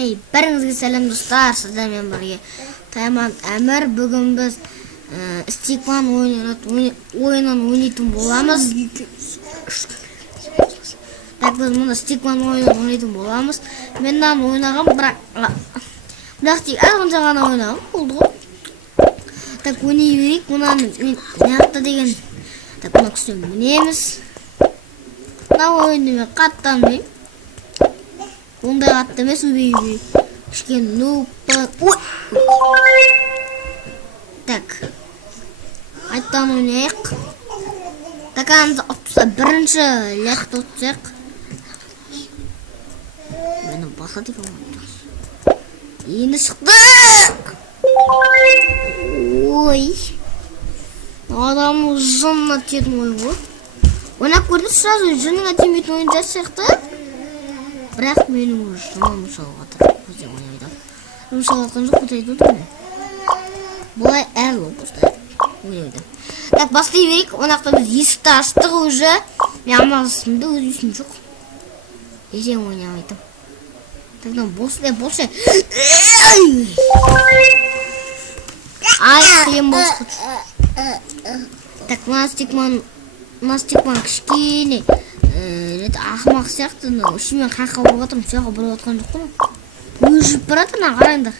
Бәріңізге сәлем достар, сіздермен бірге Тайман Әмір. Бүгін біз стикман ойынын ойнайтын боламыз. Біз мұнда стикман ойынын ойнайтын боламыз. Мен мынаны ойнағам, бірақ тек арғынша ғана ойнағам, болды ғой. Так, ойнай берейік. Мұнаны неғатты деген мұны күшін мінеміз. Мына ойынды мен қаттанбеймін. Ондай қатты емес, өбей. Кішкен нуппа. Так. Айттан ойнайық. Так, анымызды ұтса бірінші ләтті ұтсақ. Мені баса деген ойнайық. Енді шықтық. Ой. Адамның жынына тетін ой ғой. Ойнап көрді, сразу жынына темейтін ойын жасақты. Бірақ менің жыным шалға тұрып көзден ойнайды. Жыным шалға атқан жоқ, көтірейді өтірме. Бұлай әл ол көзді ойнайды. Так, бастай берейік. Онақта біз есікті аштық уже. Мен амалысымды өзейсім жоқ. Езен ойнамайтым. Так, болшы. Ай, қиын болшы. Так, мастикман кішкене. Ақымақ сияқты, үшімен қаққа бұрып атырмын, сояққа бұрып атқан жоқ қой. Өжіп барады, қараңдар.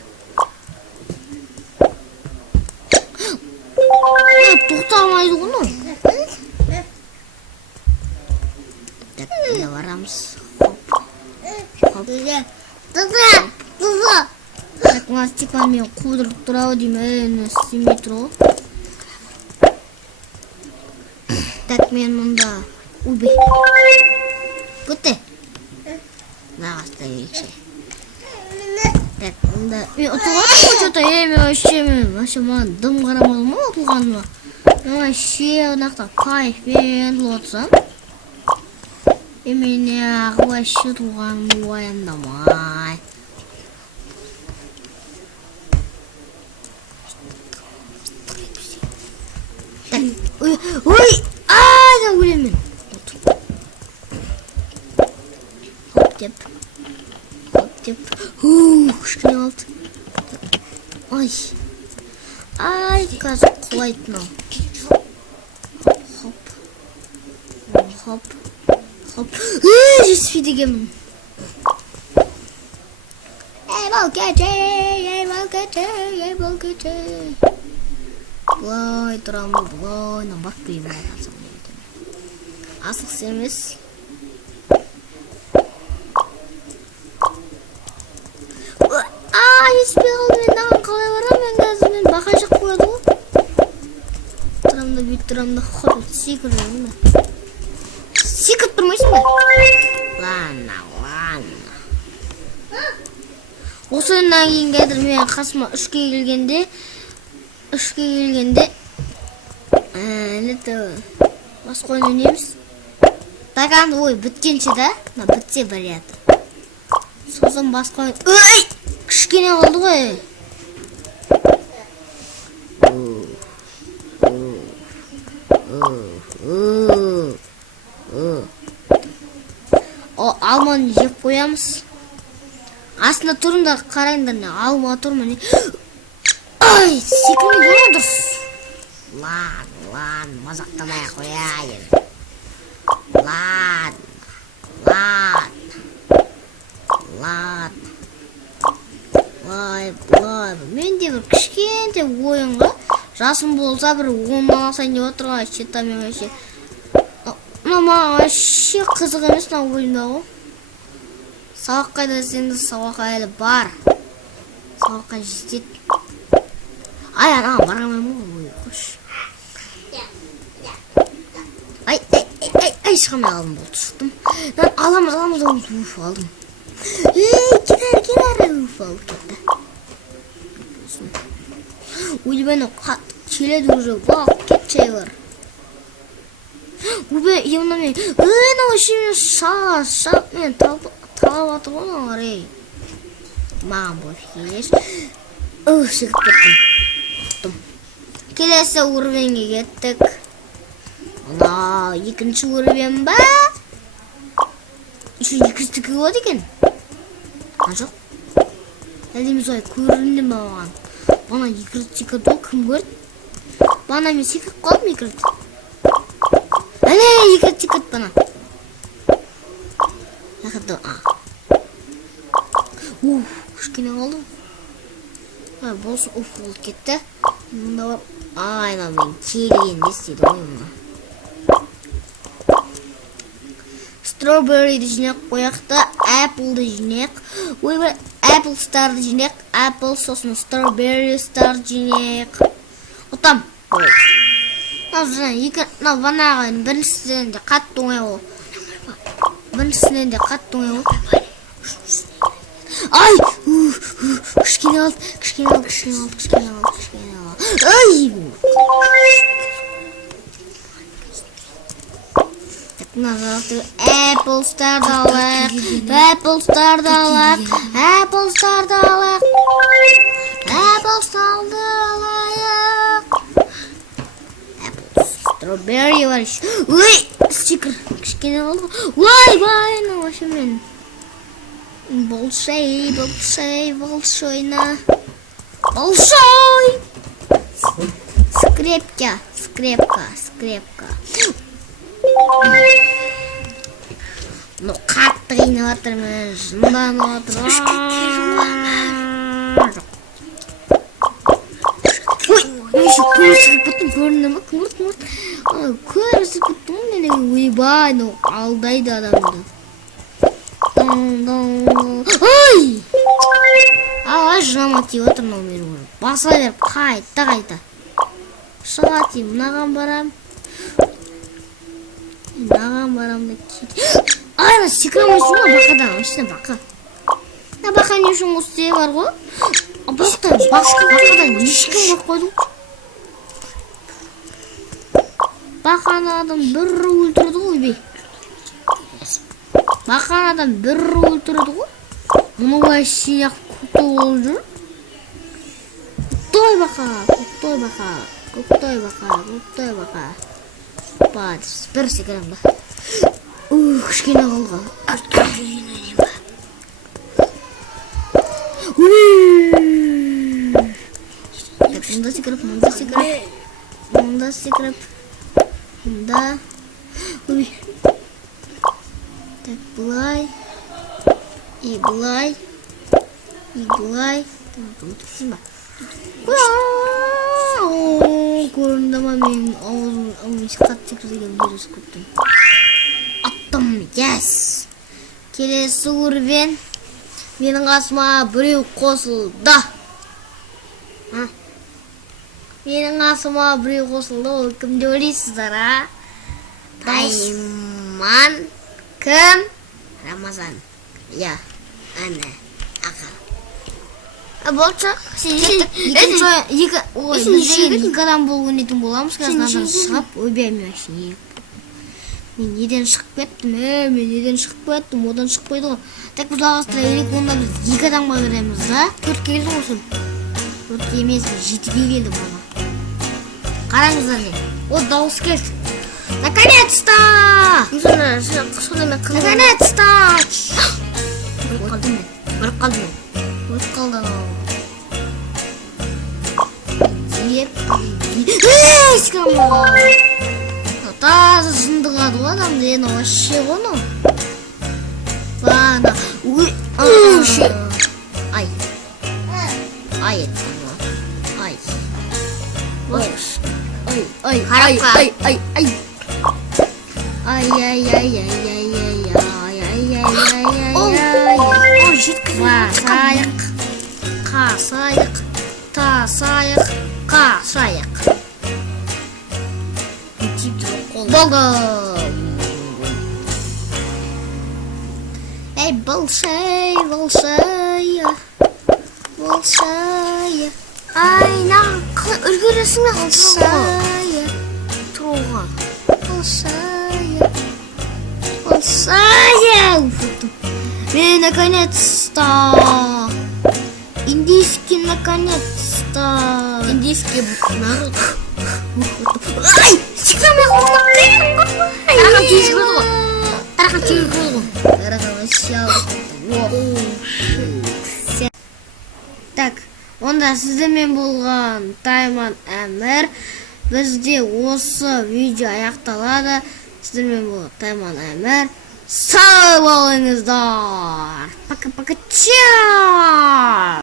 Тоқта алмайды ғой. Так, енді барамыз. Так, мастикман мен қудырып тұрау деймін, істемей тұрау. Так, мен мұнда убей. Күтті? Нағаста ерекше. Так, мұнда... Мен ұтылғаны ғой что-то, мен вообще маған дым қарамағым ма ұтылғаныма. Мен вообще ұнақта кайфпен ұтылғатсам. Мен вообще ұтылғаным уайымдамай. Так, ой! Айда өлемін. Хоп деп. Кішкене алды. Ай, қазір құлайды мынау. Хоп. Жетіспейді екенмін. Ей, балкетей. Бұлай тұрамын, бұлайнан бақ беймін. Асықсы емес. Еспей қалды, мен даған қалай барам, мен қазір мен бақа жақ қояды ғой. Тұрамда, бүйт тұрамда, хоп, секір жүрмін бі. Секір тұрмайсың бі? Лана. Осы ойыннан кейін кәдір мен қасыма үшке келгенде, басқа ойын өнеміз. Тағанды ой, біткенше да, бітсе бір еді. Сосын басқа ойын... Өй! Кішкене қалды ғой. Алманы жеп қоямыз. Астында тұрыңдар, қарайындар, алма тұрмын. Ай, секілді болу дұрыс. Лан, мазақтамай қояйын. Лан. Мен де бір кішкенте ойынға жасым болса бір 10-нан асайын деп отырға шетта мен өше. Маған өше қызық емес мына ойында ғой. Сабақ қайда сенді, сабақ әлі бар. Сабаққа жетеді. Ай, анаған барғамайым ғой, қош. Ай, шығамай алдым болды, шықтым. Аламыз, ұф алдым. Кетер, ұф алып кетті. Өлбені келеді уже, бақ, кетшай бар. Өлбе, емна мен, өшемен шағып мен талап атыр ғой мағар, маған бұл кеш. Шығып кеттім. Келесі уровенге кеттік. Ана, екінші уровен ба? Еще екістікі болады екен. Жоқ. Әлеміз ой көрінді ме оған? Бана секірді ол кім көрді? Бана мен секіріп қалдым секірді. Әне секірді бана. Яқырды. Кішкене қалдым. Болсын ұф болып кетті. Мұнда бар. Айна мен келген не істейді ғой мұна. Strawberry'ді жинақ қояқты, apple'ді жинақ. Ой бір apple star'ды жинақ, apple сосын strawberry star жинақ. Отам. Банағы біріншісінен де қатты оңай ол. Біріншісінен де қатты оңай ол. Ай! Кішкене алды. Ай! Apple star'ды алайық. Apple star'ды алайық. Strawberry var işte. Uy! Sticker. Kışkine oldu. Vay vay ne var şimdi? Bolşay. Скрепка. Ну қатты қинап жатырмын, жынданып жатырмын. Ой, көрісіп кеттім, көрінді ма? Көрісіп кеттім, мен ойбай, алдайды адамды. Ой! Ай, жама тиіп отырмын мен оны. Баса беріп, қайта. Шыға тиіп, мынаған барам да кейді. Ай, ана секірамайсың ғой бақадан, ішіне бақа. Бақа не үшін осы тегі бар ғой? Бақадан ешкім жоқ қойдың. Бақаны адам бір өлтірді ғой бей. Мұны бай синяқ көктой болып жүр. Көктой бақа. Бір секірем ба. Кішкене қалға. Мұнда секіріп. Мұнда. Так, бұлай. И бұлай. Көмектесің ба? Көрінді ма мен ауызым қатты секірдеген беріз көптім. Аттым, yes! Келесі өрбен менің қасыма біреу қосылды. Ол кім деп ойлайсыздар, а? Тайман кім? Рамазан. Я, әне, аға. Болчақ, сен екі адам болған етін боламыз, қазынадан шығып, өбеймін әшіне. Мен неден шығып кеттім, одан шықпайды ғой. Так біз алғастыра ерек, онда біз екі адамға кіреміз, да? 4 келді ғой, 4 емес, 7-ге келді бана. Қараңыздар не, о дауыс келді. Наконец-то! Наконец-то! Өліп қалды мен. Таза жындығады ғой адамды, ені вообще ғоны. Бана, ай еттім ғой. Қасайық. Болды. Ей, болшай. Ай, нағын үлгересің ме тұруға? Болшай. Мен наконец-то. Индийский наконец-то. Индийский народ. Ай! Секірамай қолына қиын ғой. Тараған түйізі көрді ғой. Тараған вообще алып кетті. Так, онда сіздермен болған Тайман Әмір. Бізде осы видео аяқталады. Сіздермен болған Тайман Әмір. Сау болыңыздар. Пока-пока. Чао!